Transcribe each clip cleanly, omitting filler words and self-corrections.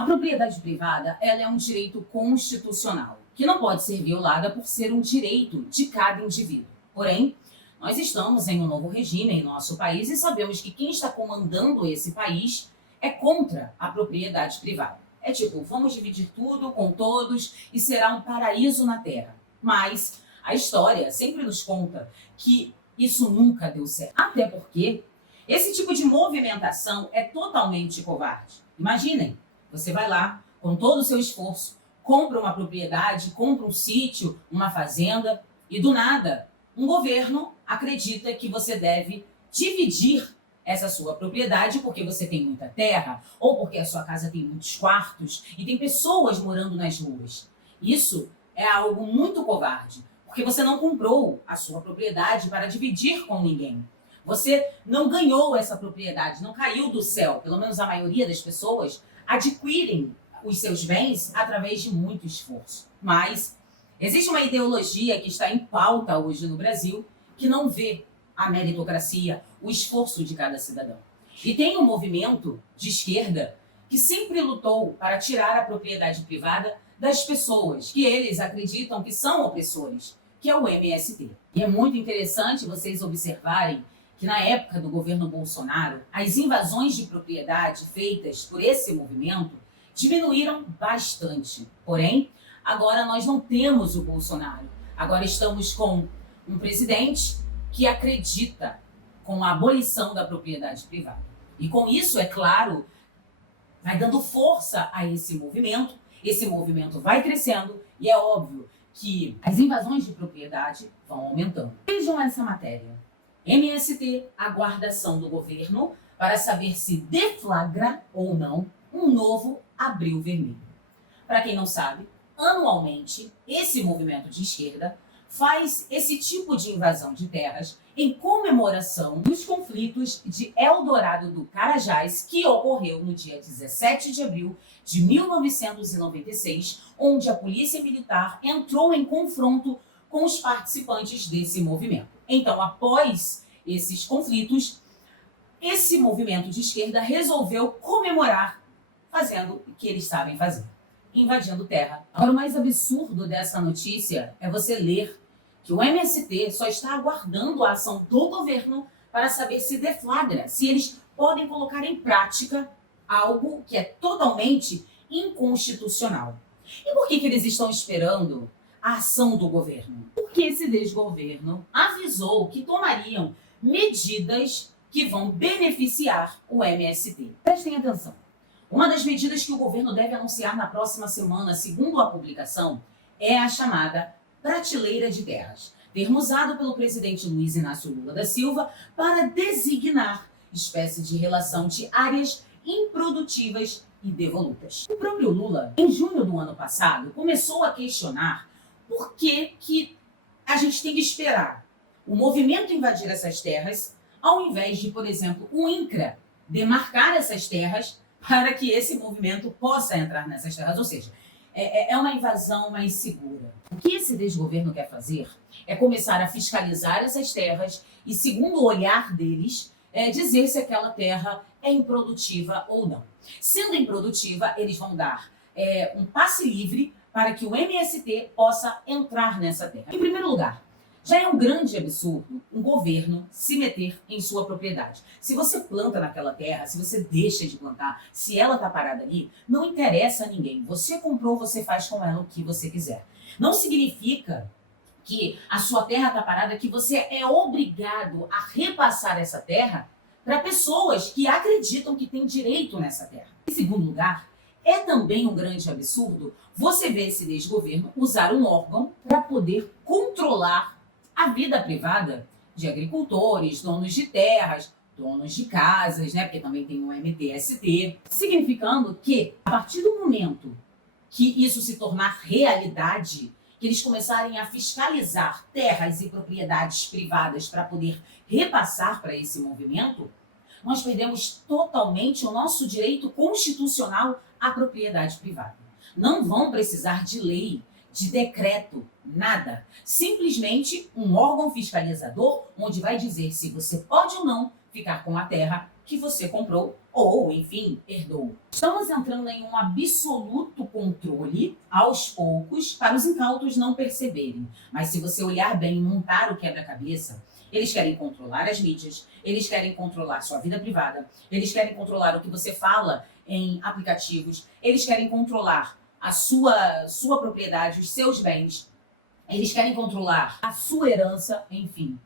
A propriedade privada, ela é um direito constitucional, que não pode ser violada por ser um direito de cada indivíduo. Porém, nós estamos em um novo regime em nosso país e sabemos que quem está comandando esse país é contra a propriedade privada. É tipo, vamos dividir tudo com todos e será um paraíso na terra. Mas a história sempre nos conta que isso nunca deu certo. Até porque esse tipo de movimentação é totalmente covarde. Imaginem, você vai lá com todo o seu esforço, compra uma propriedade, compra um sítio, uma fazenda e do nada um governo acredita que você deve dividir essa sua propriedade porque você tem muita terra ou porque a sua casa tem muitos quartos e tem pessoas morando nas ruas. Isso é algo muito covarde, porque você não comprou a sua propriedade para dividir com ninguém. Você não ganhou essa propriedade, não caiu do céu. Pelo menos a maioria das pessoas adquirem os seus bens através de muito esforço. Mas existe uma ideologia que está em pauta hoje no Brasil que não vê a meritocracia, o esforço de cada cidadão. E tem um movimento de esquerda que sempre lutou para tirar a propriedade privada das pessoas, que eles acreditam que são opressores, que é o MST. E é muito interessante vocês observarem que na época do governo Bolsonaro, as invasões de propriedade feitas por esse movimento diminuíram bastante. Porém, agora nós não temos o Bolsonaro. Agora estamos com um presidente que acredita com a abolição da propriedade privada. E com isso, é claro, vai dando força a esse movimento vai crescendo e é óbvio que as invasões de propriedade vão aumentando. Vejam essa matéria. MST aguarda ação do governo para saber se deflagra ou não um novo Abril Vermelho. Para quem não sabe, anualmente, esse movimento de esquerda faz esse tipo de invasão de terras em comemoração dos conflitos de Eldorado do Carajás, que ocorreu no dia 17 de abril de 1996, onde a polícia militar entrou em confronto com os participantes desse movimento. Então, após esses conflitos, esse movimento de esquerda resolveu comemorar fazendo o que eles sabem fazer, invadindo terra. Agora, o mais absurdo dessa notícia é você ler que o MST só está aguardando a ação do governo para saber se deflagra, se eles podem colocar em prática algo que é totalmente inconstitucional. E por que eles estão esperando a ação do governo? Porque esse desgoverno avisou que tomariam medidas que vão beneficiar o MST. Prestem atenção. Uma das medidas que o governo deve anunciar na próxima semana, segundo a publicação, é a chamada prateleira de terras, termo usado pelo presidente Luiz Inácio Lula da Silva para designar espécie de relação de áreas improdutivas e devolutas. O próprio Lula, em junho do ano passado, começou a questionar por que a gente tem que esperar o movimento invadir essas terras, ao invés de, por exemplo, o INCRA demarcar essas terras para que esse movimento possa entrar nessas terras. Ou seja, é uma invasão mais segura. O que esse desgoverno quer fazer é começar a fiscalizar essas terras e, segundo o olhar deles, dizer se aquela terra é improdutiva ou não. Sendo improdutiva, eles vão dar um passe livre para que o MST possa entrar nessa terra. Em primeiro lugar, já é um grande absurdo um governo se meter em sua propriedade. Se você planta naquela terra, se você deixa de plantar, se ela está parada ali, não interessa a ninguém. Você comprou, você faz com ela o que você quiser. Não significa que a sua terra está parada, que você é obrigado a repassar essa terra para pessoas que acreditam que têm direito nessa terra. Em segundo lugar, é também um grande absurdo você ver esse desgoverno usar um órgão para poder controlar a vida privada de agricultores, donos de terras, donos de casas, né? Porque também tem o MTST, significando que, a partir do momento que isso se tornar realidade, que eles começarem a fiscalizar terras e propriedades privadas para poder repassar para esse movimento, nós perdemos totalmente o nosso direito constitucional à propriedade privada. Não vão precisar de lei, de decreto, nada. Simplesmente um órgão fiscalizador onde vai dizer se você pode ou não ficar com a terra que você comprou ou, enfim, herdou. Estamos entrando em um absoluto controle, aos poucos, para os incautos não perceberem. Mas se você olhar bem e montar o quebra-cabeça, eles querem controlar as mídias, eles querem controlar sua vida privada, eles querem controlar o que você fala em aplicativos, eles querem controlar a sua propriedade, os seus bens, eles querem controlar a sua herança, enfim.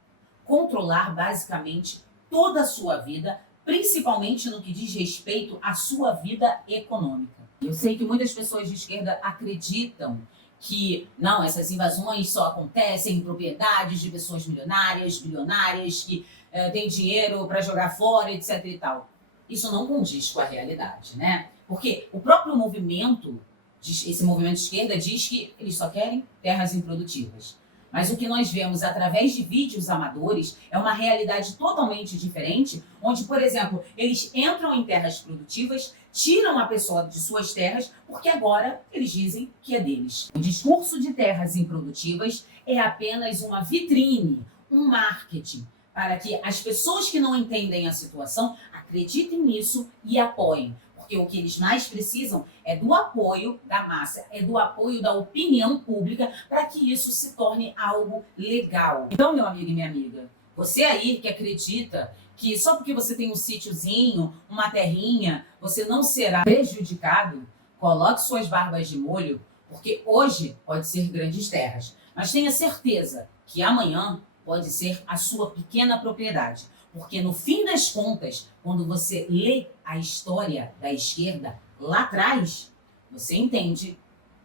Controlar, basicamente, toda a sua vida, principalmente no que diz respeito à sua vida econômica. Eu sei que muitas pessoas de esquerda acreditam que, não, essas invasões só acontecem em propriedades de pessoas milionárias, bilionárias, que têm dinheiro para jogar fora, etc e tal. Isso não condiz com a realidade, né? Porque o próprio movimento, esse movimento de esquerda, diz que eles só querem terras improdutivas. Mas o que nós vemos através de vídeos amadores é uma realidade totalmente diferente, onde, por exemplo, eles entram em terras produtivas, tiram a pessoa de suas terras, porque agora eles dizem que é deles. O discurso de terras improdutivas é apenas uma vitrine, um marketing, para que as pessoas que não entendem a situação acreditem nisso e apoiem. Porque o que eles mais precisam é do apoio da massa, é do apoio da opinião pública para que isso se torne algo legal. Então, meu amigo e minha amiga, você aí que acredita que só porque você tem um sítiozinho, uma terrinha, você não será prejudicado, coloque suas barbas de molho, porque hoje pode ser grandes terras, mas tenha certeza que amanhã pode ser a sua pequena propriedade. Porque no fim das contas, quando você lê a história da esquerda lá atrás, você entende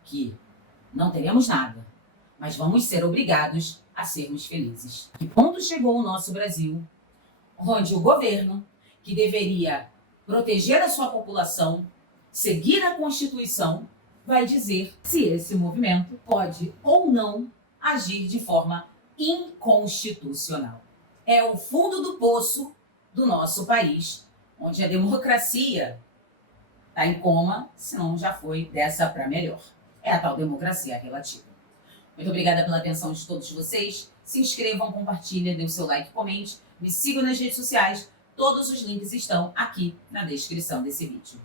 que não teremos nada, mas vamos ser obrigados a sermos felizes. Que ponto chegou o nosso Brasil, onde o governo, que deveria proteger a sua população, seguir a Constituição, vai dizer se esse movimento pode ou não agir de forma inconstitucional. É o fundo do poço do nosso país, onde a democracia está em coma, se não já foi dessa para melhor. É a tal democracia relativa. Muito obrigada pela atenção de todos vocês. Se inscrevam, compartilhem, dê o seu like, comente, me sigam nas redes sociais. Todos os links estão aqui na descrição desse vídeo.